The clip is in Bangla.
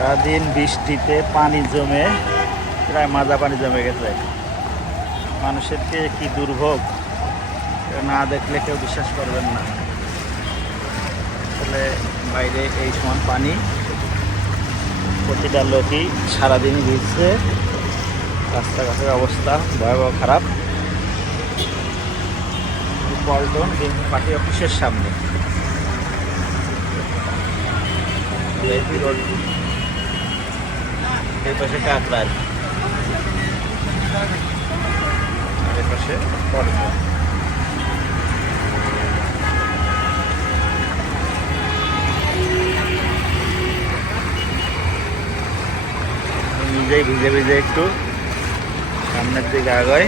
সারাদিন বৃষ্টিতে পানি জমে প্রায় মাজা পানি জমে গেছে। মানুষের কি দুর্ভোগ, না দেখলে কেউ বিশ্বাস করবেন না। আসলে বাইরে এই সময় পানি, প্রতিটা লোকই সারাদিনই ভিজছে। রাস্তাঘাটের অবস্থা ভয়াবহ খারাপ। পল্টন বিএনপি পার্টি অফিসের সামনে রোড, এই পাশে কাকরার, আর এই পাশে পল্টন। নিজেই ভিজে ভিজে একটু সামনের দিকে আগায়।